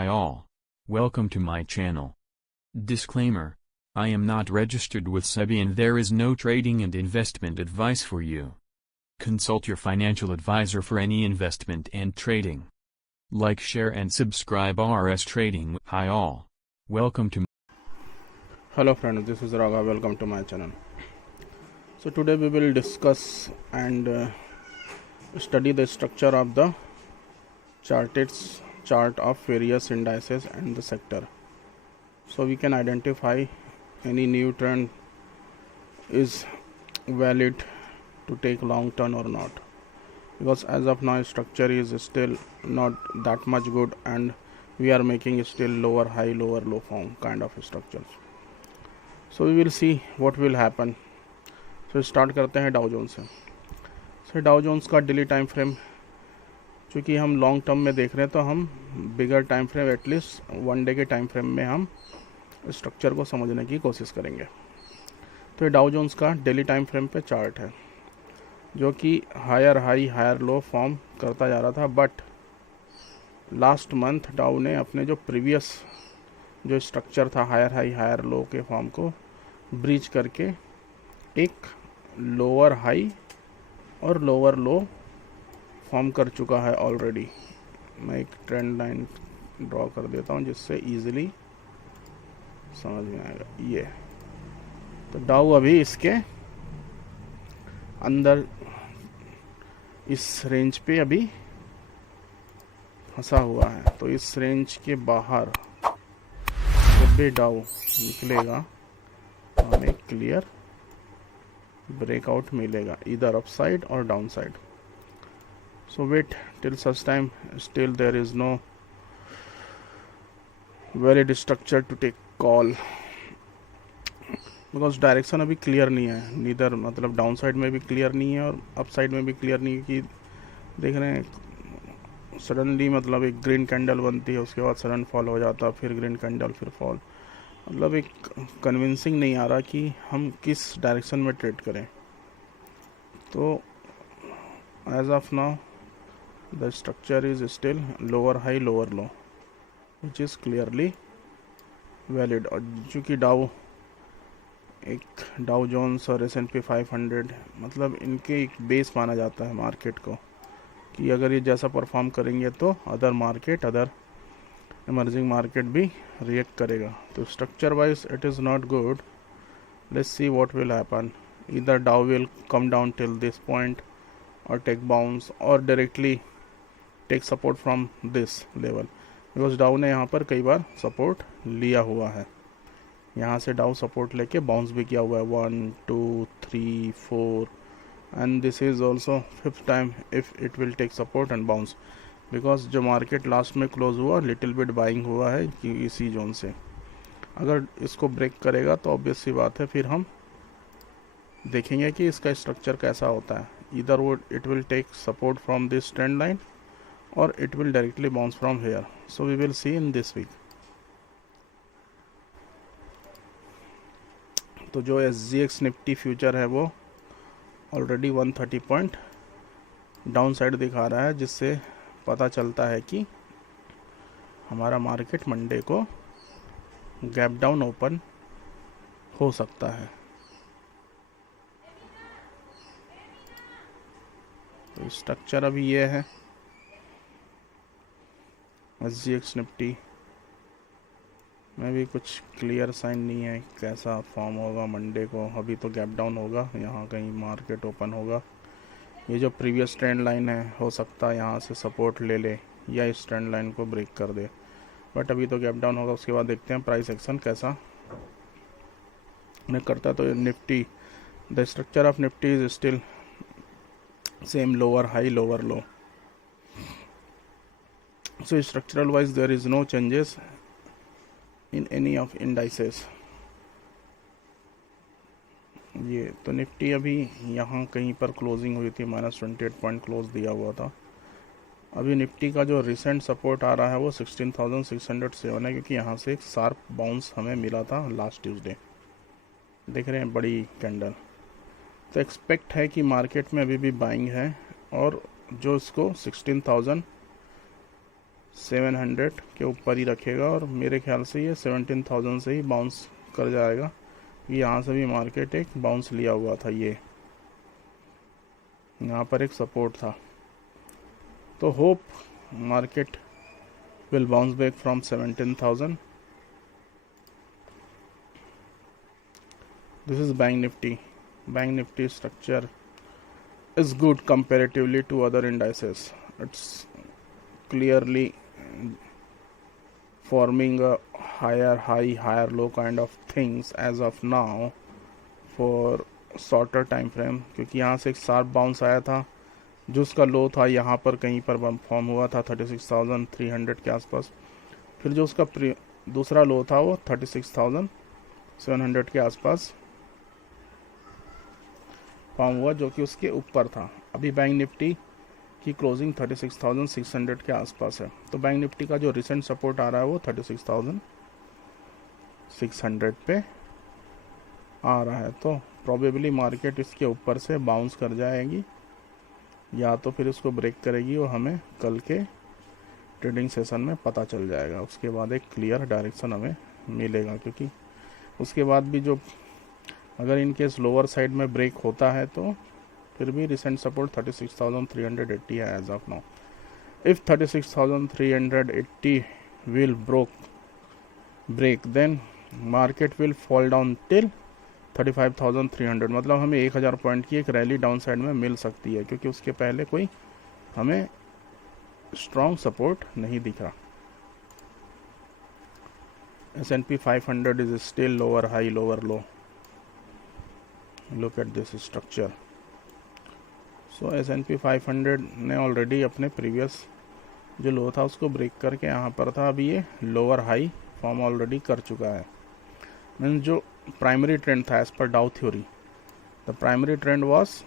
Hi all. Welcome to my channel. Disclaimer. I am not registered with SEBI and there is no trading and investment advice for you. Consult your financial advisor for any investment and trading. Like, share and subscribe RS Trading. Hi all. Welcome to Hello friends, this is Raga. Welcome to my channel. So today we will discuss and study the structure of the chart of various indices and the sector, so we can identify any new trend is valid to take long term or not, because as of now structure is still not that much good and we are making still lower high lower low form kind of structures. So we will see what will happen. So start करते हैं Dow Jones से. सो डाउ Jones का daily time frame, चूँकि हम long term में देख रहे हैं तो हम bigger time frame at least one day के टाइम फ्रेम में हम स्ट्रक्चर को समझने की कोशिश करेंगे. तो ये डाउ जोन्स का डेली टाइम फ्रेम पे चार्ट है जो कि higher high higher low form करता जा रहा था, बट लास्ट मंथ डाउ ने अपने जो प्रीवियस जो स्ट्रक्चर था हायर हाई हायर लो के फॉर्म को ब्रीच करके एक लोअर हाई और लोअर लो फॉर्म कर चुका है ऑलरेडी. मैं एक ट्रेंड लाइन ड्रॉ कर देता हूँ जिससे इजीली समझ में आएगा. ये तो डाउ अभी इसके अंदर इस रेंज पे अभी फंसा हुआ है. तो इस रेंज के बाहर जब भी डाउ निकलेगा तो हमें क्लियर ब्रेकआउट मिलेगा, इधर अप साइड और down side. So wait till such time still there is no valid structure to take call, because direction अभी क्लियर नहीं है. नीदर मतलब डाउन साइड में भी क्लियर नहीं है और अप साइड में भी क्लियर नहीं है. कि देख रहे हैं सडनली मतलब एक ग्रीन कैंडल बनती है, उसके बाद सडन फॉल हो जाता है, फिर ग्रीन कैंडल फिर फॉल. मतलब एक कन्विंसिंग नहीं आ रहा कि हम किस डायरेक्शन में ट्रेड करें. तो as of now the structure is still lower high lower low which is clearly valid. और चूँकि डाउ एक डाउ जोन्स और S&P 500 मतलब इनके एक बेस माना जाता है मार्केट को, कि अगर ये जैसा परफॉर्म करेंगे तो other market other emerging market भी रिएक्ट करेगा. तो structure wise it is not good. Let's see what will happen. Either Dow will come down till this point और टेक बाउंस और directly take support from this level, because Dow ने यहाँ पर कई बार support लिया हुआ है. यहाँ से डाउ सपोर्ट लेके बाउंस भी किया हुआ है 1 2 3 4 and this is also 5th time if it will take support and bounce, because जो मार्केट लास्ट में क्लोज हुआ लिटिल बिट बाइंग हुआ है कि इसी जोन से. अगर इसको ब्रेक करेगा तो ऑब्वियस सी बात है फिर हम देखेंगे कि इसका स्ट्रक्चर कैसा होता है. इधर वो it will take support from this trend line or it will directly bounce from here. So we will see in this week. तो जो SGX निफ्टी फ्यूचर है वो ऑलरेडी 130 पॉइंट डाउन साइड दिखा रहा है, जिससे पता चलता है कि हमारा मार्केट मंडे को गैप डाउन ओपन हो सकता है. तो स्ट्रक्चर अभी ये है. SGX निफ्टी में भी कुछ क्लियर साइन नहीं है कैसा फॉर्म होगा मंडे को. अभी तो गैप डाउन होगा, यहाँ कहीं मार्केट ओपन होगा. ये जो प्रीवियस ट्रेंड लाइन है हो सकता है यहाँ से सपोर्ट ले ले या इस ट्रेंड लाइन को ब्रेक कर दे, बट अभी तो गैप डाउन होगा. उसके बाद देखते हैं प्राइस एक्शन कैसा नहीं करता. तो Nifty the structure of Nifty is still same lower high lower low. So structural wise there is no changes in any of indices. ये तो निफ्टी अभी यहाँ कहीं पर क्लोजिंग हुई थी, -28 पॉइंट क्लोज दिया हुआ था. अभी निफ्टी का जो रिसेंट सपोर्ट आ रहा है वो 16,607 है, क्योंकि यहाँ से एक शार्प बाउंस हमें मिला था लास्ट ट्यूसडे. देख रहे हैं बड़ी कैंडल. तो एक्सपेक्ट है कि मार्केट में अभी भी बाइंग है और जो इसको 16,000 1700 के ऊपर ही रखेगा और मेरे ख्याल से ये 17,000 से ही बाउंस कर जाएगा। यहाँ से भी मार्केट एक बाउंस लिया हुआ था, ये यहाँ पर एक सपोर्ट था। तो hope market will bounce back from 17,000। This is bank Nifty. Bank Nifty structure is good comparatively to other indices. It's clearly forming a higher high, higher low kind of things as of now for shorter time frame, क्योंकि यहाँ से एक sharp bounce आया था जो उसका लो था यहाँ पर कहीं पर फॉर्म हुआ था 36,300 के आसपास। फिर जो उसका दूसरा लो था वो 36,700 के आसपास फॉर्म हुआ, जो कि उसके ऊपर था। अभी बैंक निफ्टी की क्लोजिंग 36,600 के आसपास है। तो बैंक निफ्टी का जो रिसेंट सपोर्ट आ रहा है वो 36,600 पे आ रहा है। तो प्रोबेबली मार्केट इसके ऊपर से बाउंस कर जाएगी या तो फिर इसको ब्रेक करेगी और हमें कल के ट्रेडिंग सेशन में पता चल जाएगा। उसके बाद एक क्लियर डायरेक्शन हमें मिलेगा, क्योंकि उसके बाद भी जो अगर इन केस लोअर साइड में ब्रेक होता है तो फिर भी रिसेंट सपोर्ट 36,380 है as of now. If 36,380 will break then market will fall down till 35,300। मतलब हमें 1000 पॉइंट की एक रैली डाउन साइड में मिल सकती है, क्योंकि उसके पहले कोई हमें स्ट्रॉन्ग सपोर्ट नहीं दिख रहा। S&P 500 is still lower high lower low. Look at this structure. So S&P 500 ने ऑलरेडी अपने प्रीवियस जो लो था उसको ब्रेक करके यहाँ पर था। अभी ये लोअर हाई फॉर्म ऑलरेडी कर चुका है। मीन्स जो प्राइमरी ट्रेंड था as per Dow theory, the primary trend was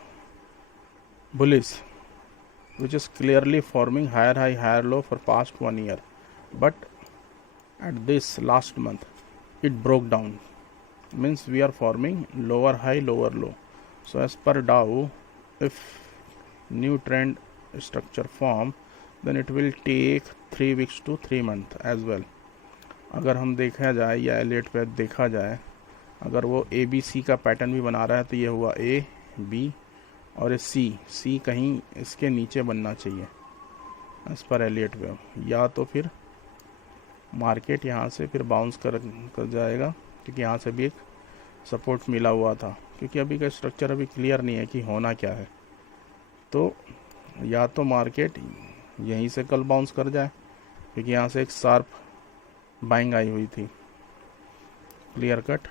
bullish which is clearly forming higher high higher low for past 1 year, but at this last month it broke down. Means we are forming lower high lower low. So as per Dow, if new trend structure form, then it will take 3 weeks to 3 months as well. अगर हम देखा जाए या Elliott पे देखा जाए, अगर वो ABC का पैटर्न भी बना रहा है तो ये हुआ A, B और ये C कहीं इसके नीचे बनना चाहिए एज पर एलियट वेव, या तो फिर मार्केट यहाँ से फिर बाउंस कर जाएगा, क्योंकि यहाँ से भी एक सपोर्ट मिला हुआ था। क्योंकि अभी का स्ट्रक्चर अभी क्लियर नहीं है कि होना क्या है। तो या तो मार्केट यहीं से कल बाउंस कर जाए, क्योंकि यहाँ से एक शार्प बाइंग आई हुई थी क्लियर कट,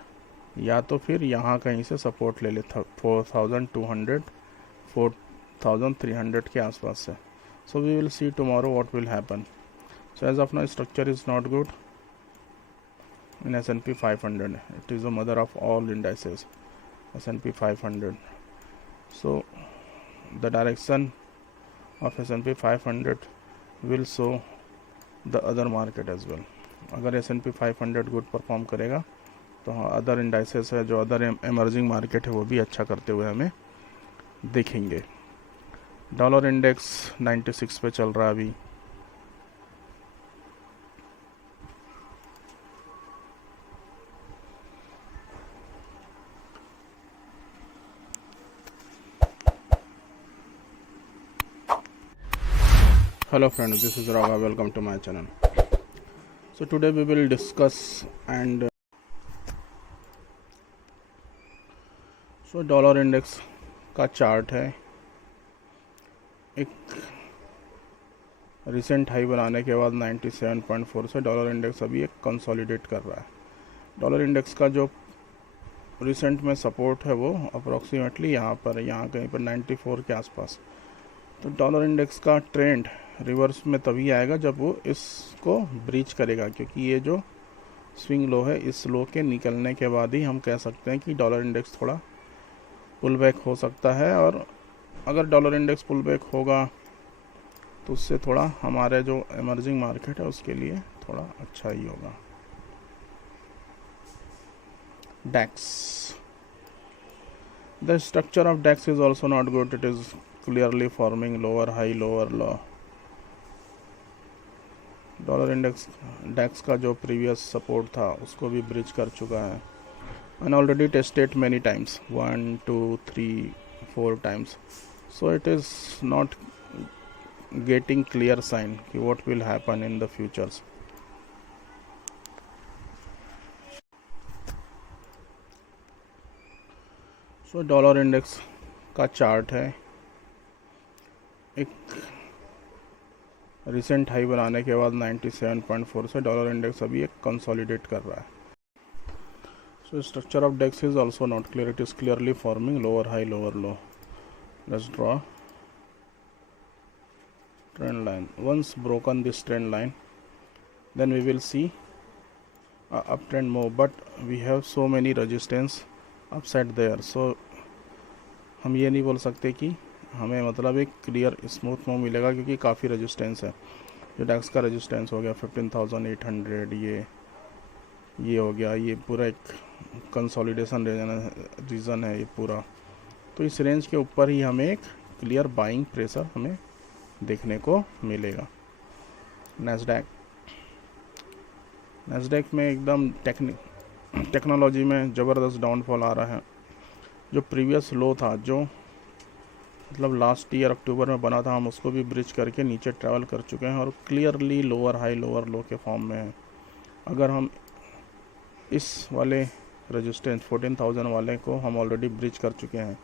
या तो फिर यहाँ कहीं से सपोर्ट ले ले 4,200 4,300 के आसपास से। So we will see tomorrow what will happen. So as of now structure is not good in S&P 500. It is the mother of all indices, S&P 500. So the direction of S&P 500 will show the other market as well. अगर S&P 500 good perform करेगा तो हाँ other indices है, जो other emerging market है वो भी अच्छा करते हुए हमें दिखेंगे। डॉलर इंडेक्स 96 पे चल रहा है अभी। Hello friends, this is Raga. Welcome to my channel. So today we will discuss and dollar index का चार्ट है। एक रिसेंट हाई बनाने के बाद 97.4 से डॉलर इंडेक्स अभी एक कंसोलिडेट कर रहा है। डॉलर इंडेक्स का जो रिसेंट में सपोर्ट है वो अप्रॉक्सीमेटली यहाँ कहीं पर 94 के आसपास। तो डॉलर इंडेक्स का ट्रेंड रिवर्स में तभी आएगा जब वो इसको ब्रीच करेगा, क्योंकि ये जो स्विंग लो है इस लो के निकलने के बाद ही हम कह सकते हैं कि डॉलर इंडेक्स थोड़ा पुल बैक हो सकता है। और अगर डॉलर इंडेक्स पुल बैक होगा तो उससे थोड़ा हमारे जो एमर्जिंग मार्केट है उसके लिए थोड़ा अच्छा ही होगा। DAX, the structure of DAX is also not good. It is clearly forming lower high lower low, dollar index डेक्स का जो प्रीवियस सपोर्ट था उसको भी ब्रिज कर चुका है and already tested many times, 1 2 3 4 times. So it is not getting clear sign कि what will happen in the futures. So dollar index का चार्ट है, एक रिसेंट हाई बनाने के बाद 97.4 से डॉलर इंडेक्स अभी एक कंसोलिडेट कर रहा है. So structure of DEX is also not clear. It is clearly forming lower high, lower low. Let's draw trend line. Once broken this trend line, then we will see a uptrend move. But we have so many resistance upside there. So हम ये नहीं बोल सकते कि हमें मतलब एक clear smooth move मिलेगा, क्योंकि काफ़ी रेजिस्टेंस है. जो डेक्स का रेजिस्टेंस हो गया 15,800, ये हो गया, ये पूरा एक कंसोलिडेशन रीजन है ये पूरा. तो इस रेंज के ऊपर ही हमें एक क्लियर बाइंग प्रेशर हमें देखने को मिलेगा. नैस्डैक में एकदम टेक्नोलॉजी में ज़बरदस्त डाउनफॉल आ रहा है. जो प्रीवियस लो था, जो मतलब लास्ट ईयर अक्टूबर में बना था, हम उसको भी ब्रिज करके नीचे ट्रैवल कर चुके हैं और क्लियरली लोअर हाई लोअर लो के फॉर्म में है. अगर हम इस वाले रेजिस्टेंस 14,000 वाले को हम ऑलरेडी ब्रिज कर चुके हैं,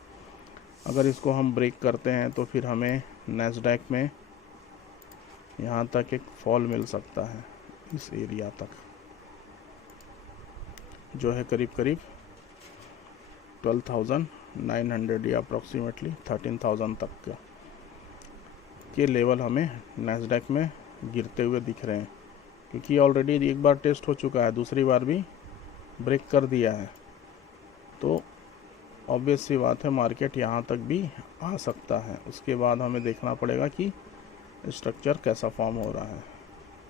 अगर इसको हम ब्रेक करते हैं तो फिर हमें नैस्डैक में यहाँ तक एक फॉल मिल सकता है, इस एरिया तक जो है करीब करीब 12,900 या अप्रॉक्सीमेटली 13,000 तक का के लेवल हमें नैस्डैक में गिरते हुए दिख रहे हैं, क्योंकि ऑलरेडी एक बार टेस्ट हो चुका है, दूसरी बार भी ब्रेक कर दिया है. तो ऑब्वियस सी बात है मार्केट यहाँ तक भी आ सकता है. उसके बाद हमें देखना पड़ेगा कि स्ट्रक्चर कैसा फॉर्म हो रहा है,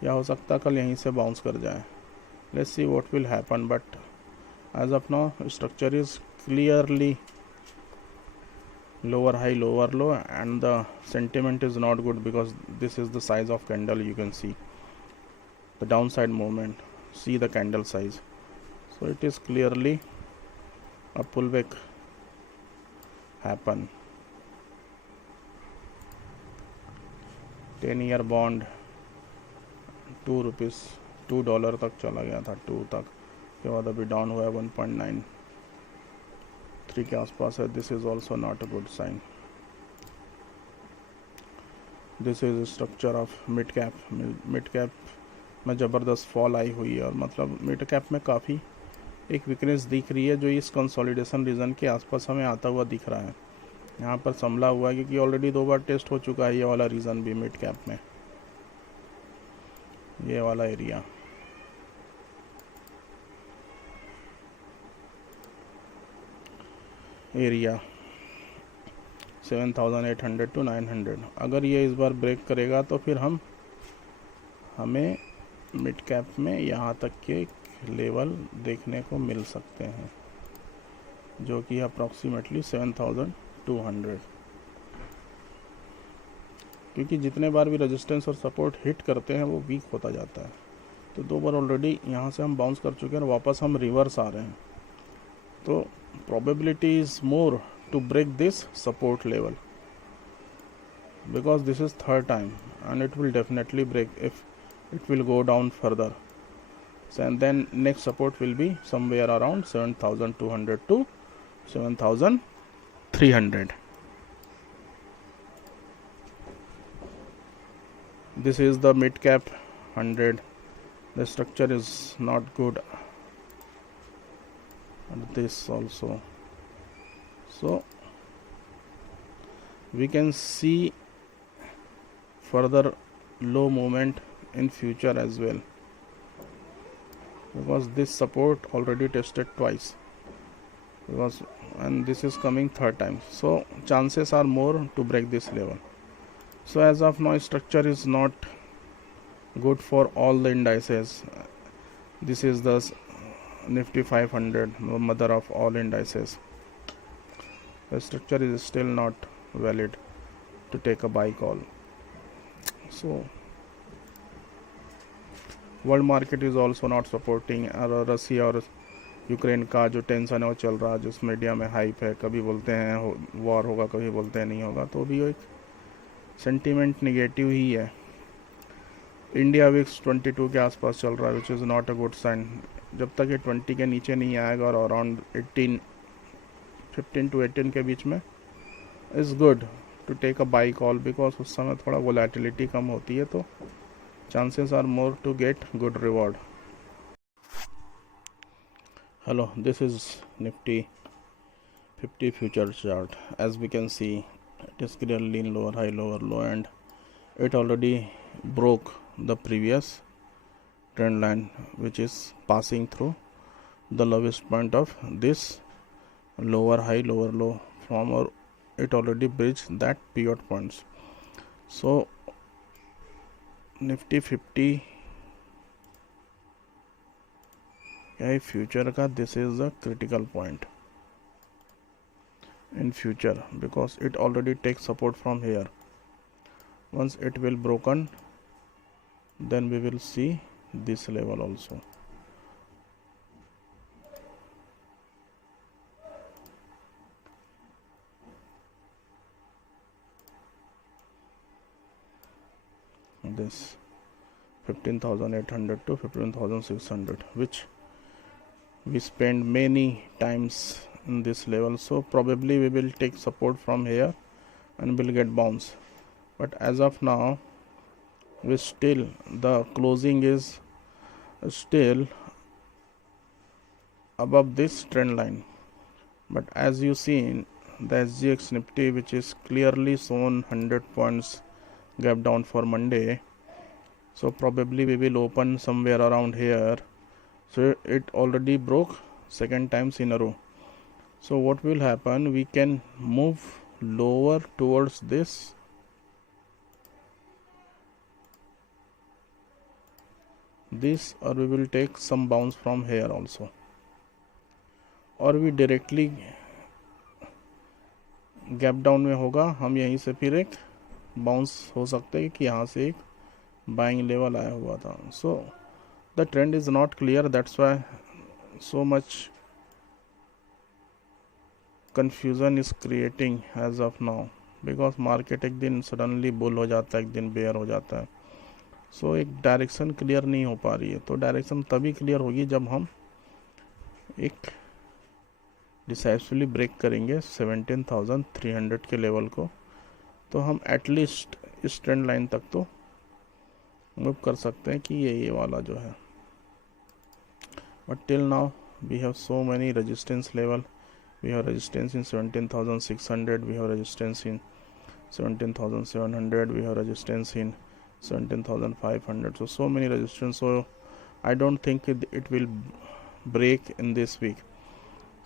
या हो सकता है कल यहीं से बाउंस कर जाए. Let's see what will happen, but as of now structure is clearly lower high lower low, and the sentiment is not good because this is the size of candle. You can see the downside movement, see the candle size. So it is clearly a pullback happen. 10-year bond $2 तक चला गया था, 2 तक के बाद अभी down हुआ है 1.93 के आसपास है. This is also not a good sign. This is structure of mid cap. Mid cap में ज़बरदस्त फॉल आई हुई है, और मतलब मिड कैप में काफ़ी एक वीकनेस दिख रही है, जो इस कंसोलिडेशन रीजन के आसपास हमें आता हुआ दिख रहा है. यहाँ पर संभला हुआ है, क्योंकि ऑलरेडी 2 बार टेस्ट हो चुका है ये वाला रीजन भी मिड कैप में, ये वाला एरिया. Area 7,800 to 900. अगर ये इस बार ब्रेक करेगा तो फिर हमें मिड कैप में यहाँ तक के लेवल देखने को मिल सकते हैं, जो कि अप्रॉक्सीमेटली 7,200. क्योंकि जितने बार भी रेजिस्टेंस और सपोर्ट हिट करते हैं वो वीक होता जाता है. तो 2 बार ऑलरेडी यहाँ से हम बाउंस कर चुके हैं और वापस हम रिवर्स आ रहे हैं. तो probability is more to break this support level, because this is third time and it will definitely break if it will go down further. So, and then next support will be somewhere around 7,200 to 7,300. This is the mid cap 100. The structure is not good, and this also. So we can see further low movement in future as well, because this support already tested twice, and this is coming third time. So chances are more to break this level. So as of now structure is not good for all the indices. This is the Nifty 500, the mother of all indices. The structure is still not valid to take a buy call. So world market is also not supporting. और रसिया और Ukraine का जो tension है वो चल रहा है, जिस मीडिया में हाइप है, कभी बोलते हैं वॉर होगा, कभी बोलते हैं नहीं होगा, तो भी एक सेंटीमेंट निगेटिव ही है। इंडिया विक्स 22 के आसपास चल रहा है, which is not a good sign. जब तक ये 20 के नीचे नहीं आएगा और अराउंड 15 to 18 के बीच में is good to take a buy call, because उस समय थोड़ा वोलेटिलिटी कम होती है, तो chances are more to get good reward. Hello, this is Nifty 50 future chart. As we can see, it is clearly in lower high, lower low, and it already broke the previous trend line, which is passing through the lowest point of this lower high, lower low from, or it already bridged that pivot points. So Nifty 50 future ka, this is the critical point in future, because it already takes support from here. Once it will broken, then we will see this level also. This 15,800 to 15,600, which we spend many times in this level, so probably we will take support from here and will get bounce. But as of now, we still, the closing is still above this trend line. But as you see in the SGX Nifty, which is clearly shown 100 points gap down for Monday, so probably we will open somewhere around here. So it already broke second times in a row. So what will happen, we can move lower towards this or we will take some bounce from here also, और भी directly gap down में होगा, हम यहीं से फिर एक bounce हो सकते हैं कि यहाँ से एक बाइंग लेवल आया हुआ था. So the trend is not clear, that's why so much confusion is creating as of now, because market एक दिन सडनली बुल हो जाता है, एक दिन बेयर हो जाता है. सो एक डायरेक्शन क्लियर नहीं हो पा रही है. तो डायरेक्शन तभी क्लियर होगी जब हम एक डिसाइसिवली ब्रेक करेंगे 17,300 के लेवल को. तो हम एटलीस्ट इस ट्रेंड लाइन तक तो मूव कर सकते हैं कि ये वाला जो है. But till now we have so many resistance level. We have resistance in 17,600, we have resistance in 17,700, we have resistance in 17,500. So many resistance. So I don't think it will break in this week.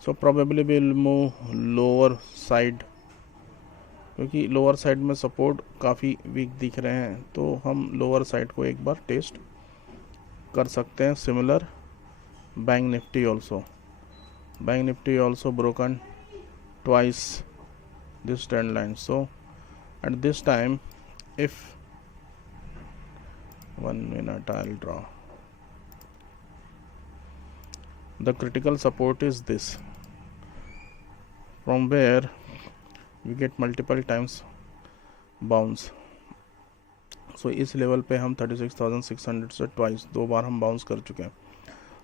So probably we'll move lower side, क्योंकि lower side में support काफ़ी week दिख रहे हैं. तो हम lower side को एक बार टेस्ट कर सकते हैं. Similar bank Nifty also. Bank Nifty also broken twice this trend line. So at this time, if 1 minute I'll draw, the critical support is this, from where we get multiple times bounce. So इस level पे हम 36,600 से twice 2 बार हम bounce कर चुके हैं.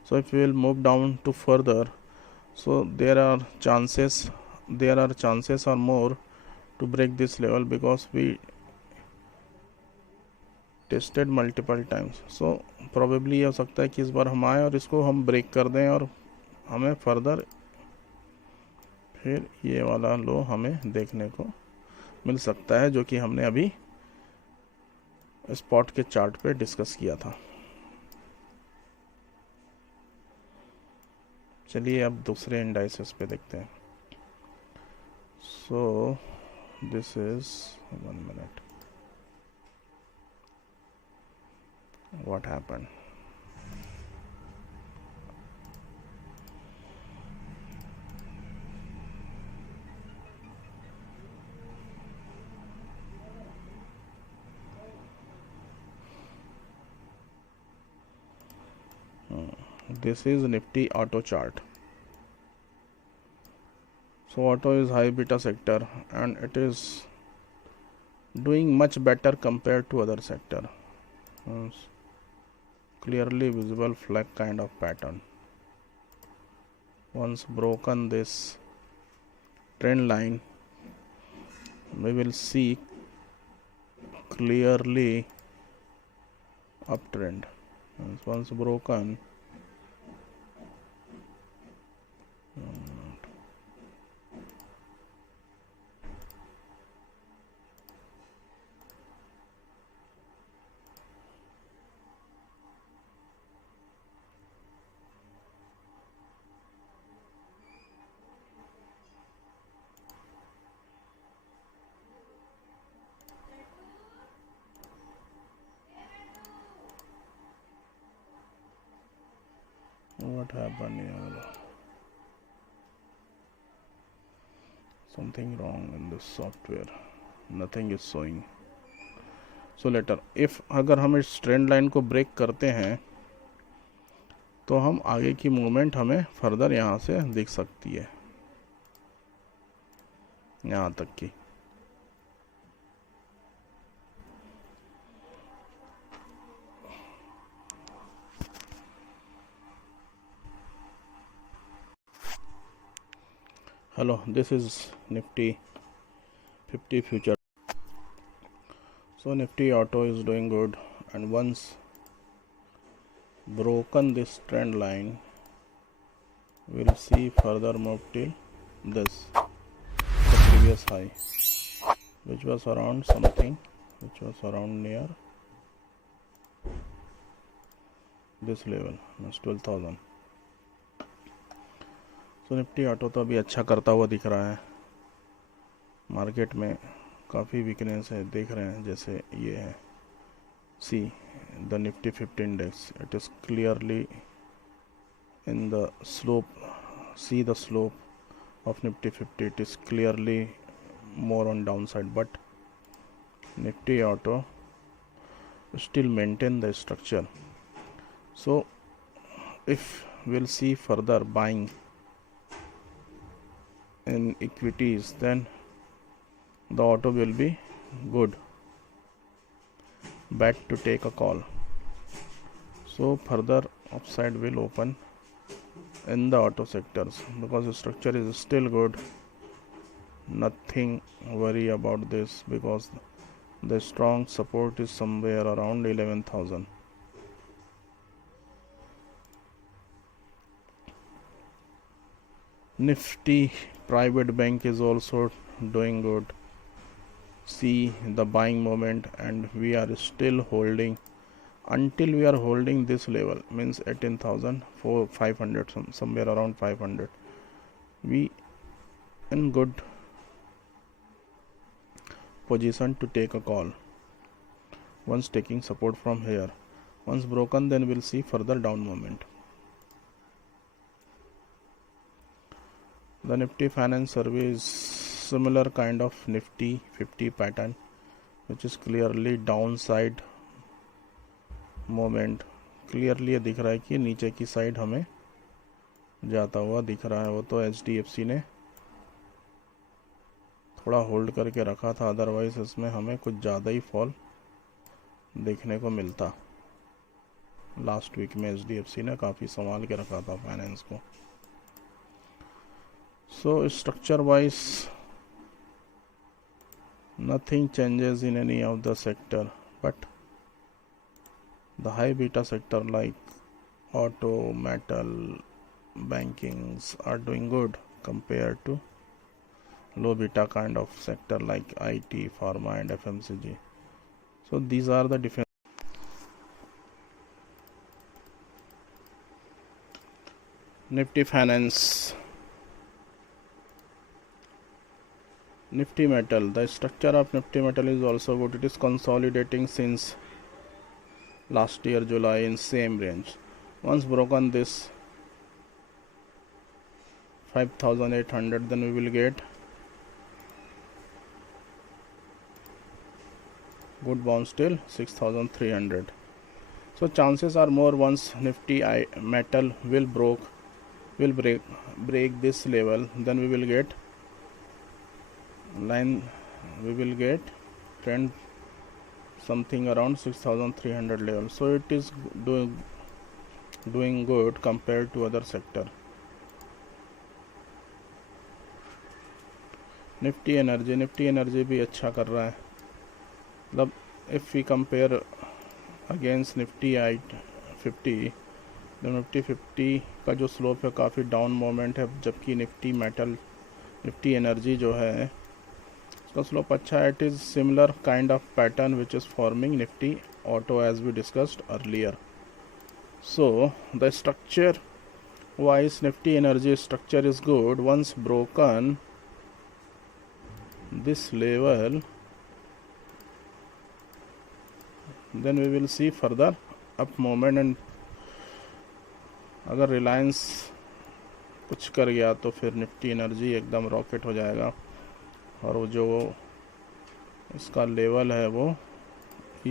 So if we will move down to further, so there are chances are more to break this level, because we tested multiple times. So probably ये हो सकता है कि इस बार हम आए और इसको हम ब्रेक कर दें और हमें फर्दर फिर ये वाला लो हमें देखने को मिल सकता है, जो कि हमने अभी स्पॉट के चार्ट पे डिस्कस किया था. चलिए अब दूसरे इंडाइसेस पे देखते हैं. So this is 1 minute. What happened? this is Nifty auto chart. So auto is high beta sector and it is doing much better compared to other sector. Clearly visible flag kind of pattern. Once broken this trend line, we will see clearly uptrend. Once broken, what happened here? Something wrong in this software. Nothing is showing. So later, if अगर हम इस trend line को break करते हैं तो हम आगे की मूवमेंट हमें फर्दर यहाँ से दिख सकती है, यहाँ तक की. Hello, this is Nifty 50 future. So Nifty auto is doing good, and once broken this trend line, we'll see further move till this, the previous high, which was around something, which was around near this level, means 12,000. तो Nifty auto तो अभी अच्छा करता हुआ दिख रहा है. Market में काफ़ी वीकनेस है, देख रहे हैं. जैसे ये है, see the Nifty 50 index, it is clearly in the slope. See the slope of Nifty 50, it is clearly more on downside, but Nifty auto still maintain the structure. So if we'll see further buying in equities, then the auto will be good bet to take a call. So further upside will open in the auto sectors because the structure is still good. Nothing worry about this because the strong support is somewhere around 11,000. Nifty private bank is also doing good. See the buying moment, and we are still holding until we are holding this level, means 18,500, somewhere around 500. We in good position to take a call once taking support from here. Once broken, then we'll see further down movement. The Nifty Finance Service, similar kind of Nifty 50 pattern, which is clearly downside moment. Clearly दिख रहा है कि नीचे की side हमें जाता हुआ दिख रहा है. वो तो HDFC ने थोड़ा होल्ड करके रखा था, अदरवाइज इसमें हमें कुछ ज़्यादा ही फॉल देखने को मिलता. लास्ट वीक में HDFC ने काफ़ी संभाल के रखा था फाइनेंस को. So structure wise, nothing changes in any of the sector, but the high beta sector like auto, metal, bankings are doing good compared to low beta kind of sector like IT, pharma and FMCG. So these are the different. Nifty Finance, Nifty Metal, the structure of Nifty Metal is also good. It is consolidating since last year July in same range. Once broken this 5,800, then we will get good bounce till 6,300. So chances are more once Nifty metal will break this level, then we will get trend something around 6300 level. So it is doing good compared to other sector. Nifty energy भी अच्छा कर रहा है, मतलब if we compare against Nifty 50, तो Nifty 50 का जो slope है काफ़ी डाउन मोमेंट है, जबकि निफ्टी एनर्जी जो है उसका स्लोप अच्छा है. It is similar kind of pattern which is forming Nifty auto as we discussed earlier. So the structure wise Nifty energy structure is good. Once broken this level, then we will see further up movement. and अगर रिलायंस कुछ कर गया तो फिर Nifty energy एकदम rocket हो जाएगा, और वो जो इसका लेवल है वो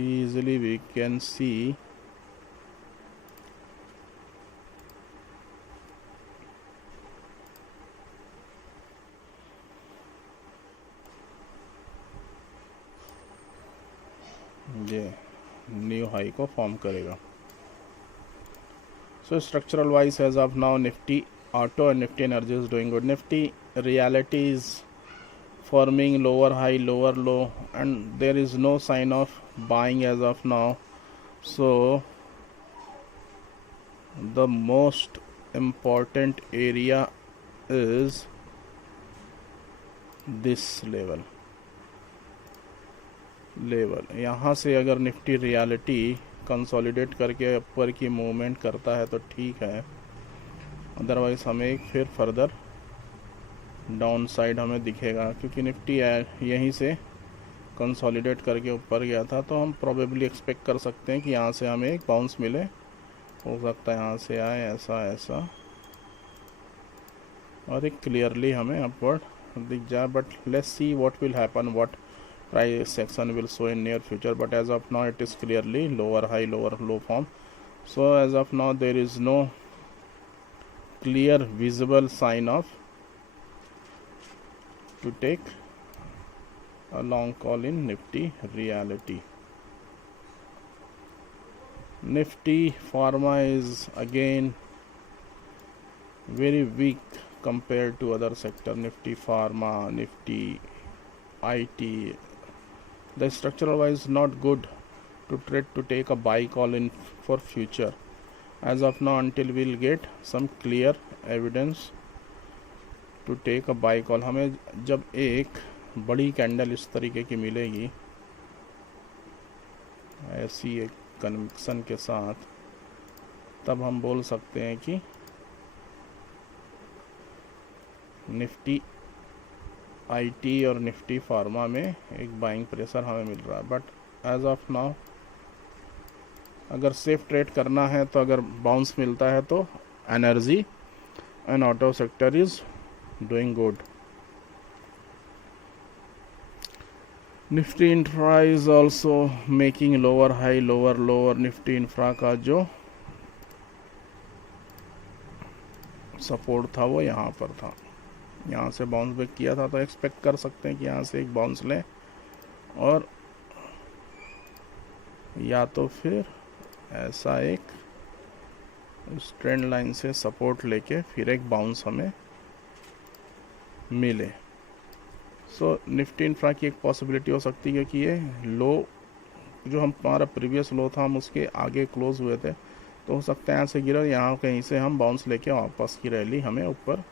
easily we can see ये न्यू हाई को फॉर्म करेगा. So structural wise as of now Nifty auto and Nifty energy is doing good. Nifty reality is forming lower high lower low and there is no sign of buying as of now. So the most important area is this level. यहाँ से अगर Nifty reality consolidate करके ऊपर की movement करता है तो ठीक है, अदरवाइज हमें फिर फर्दर डाउन साइड हमें दिखेगा, क्योंकि निफ्टी यहीं से कंसोलिडेट करके ऊपर गया था. तो हम प्रोबेबली एक्सपेक्ट कर सकते हैं कि यहाँ से हमें एक बाउंस मिले. हो सकता है यहाँ से आए ऐसा और एक क्लियरली हमें अपवर्ड दिख जाए. But let's see what will happen, what price action will show in near future. But as of now it is clearly lower high lower low form. So as of now there is no clear visible sign of to take a long call in Nifty reality. Nifty pharma is again very weak compared to other sector. Nifty pharma, Nifty IT, the structural wise not good to take a buy call in for future as of now, until we'll get some clear evidence to take a buy call. हमें जब एक बड़ी candle इस तरीके की मिलेगी ऐसी एक कन्विक्शन के साथ, तब हम बोल सकते हैं कि निफ्टी आईटी और निफ्टी फार्मा में एक बाइंग प्रेशर हमें मिल रहा है. बट एज ऑफ नाउ अगर सेफ ट्रेड करना है तो अगर बाउंस मिलता है तो energy and auto sector is doing good. Nifty infra is also making lower high lower लो, और निफ्टी इंफ्रा का जो सपोर्ट था वो यहाँ पर था, यहाँ से बाउंस बैक किया था. तो एक्सपेक्ट कर सकते हैं कि यहाँ से एक बाउंस लें और या तो फिर ऐसा एक उस ट्रेंड लाइन से सपोर्ट लेके फिर एक बाउंस हमें मिले. सो निफ्टी इंफ्रा की एक पॉसिबिलिटी हो सकती है कि ये लो जो हमारा प्रीवियस लो था हम उसके आगे क्लोज हुए थे, तो हो सकता है यहाँ से गिरा, यहाँ कहीं से हम बाउंस लेके वापस की रैली हमें ऊपर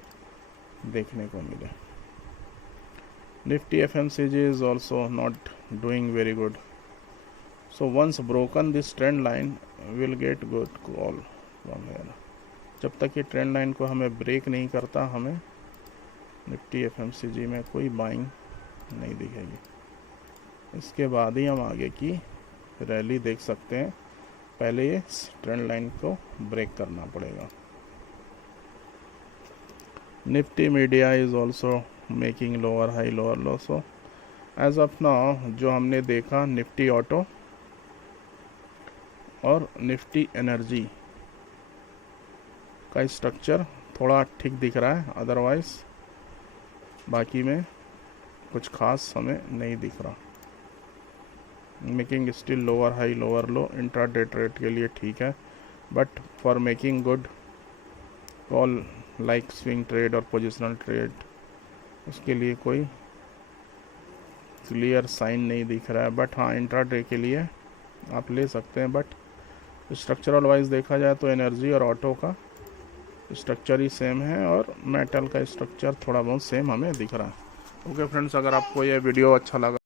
देखने को मिले. Nifty FMCG is also not doing very good. So once broken this trend line will get good call from here. जब तक ये ट्रेंड लाइन को हमें ब्रेक नहीं करता, हमें निफ्टी एफएमसीजी में कोई बाइंग नहीं दिखेगी. इसके बाद ही हम आगे की रैली देख सकते हैं. पहले ये ट्रेंड लाइन को ब्रेक करना पड़ेगा. Nifty media is also making lower high lower low. So as of now जो हमने देखा निफ्टी ऑटो और निफ्टी एनर्जी का स्ट्रक्चर थोड़ा ठीक दिख रहा है, अदरवाइज बाकी में कुछ खास हमें नहीं दिख रहा। Making still lower high lower लो, इंट्राडे ट्रेड के लिए ठीक है, but for making good call like swing trade और पोजिशनल ट्रेड उसके लिए कोई क्लियर साइन नहीं दिख रहा है। बट हाँ, इंट्राडे के लिए आप ले सकते हैं, बट स्ट्रक्चरल वाइज देखा जाए तो एनर्जी और ऑटो का स्ट्रक्चर ही सेम है और मेटल का स्ट्रक्चर थोड़ा बहुत सेम हमें दिख रहा है। ओके फ्रेंड्स, अगर आपको ये वीडियो अच्छा लगा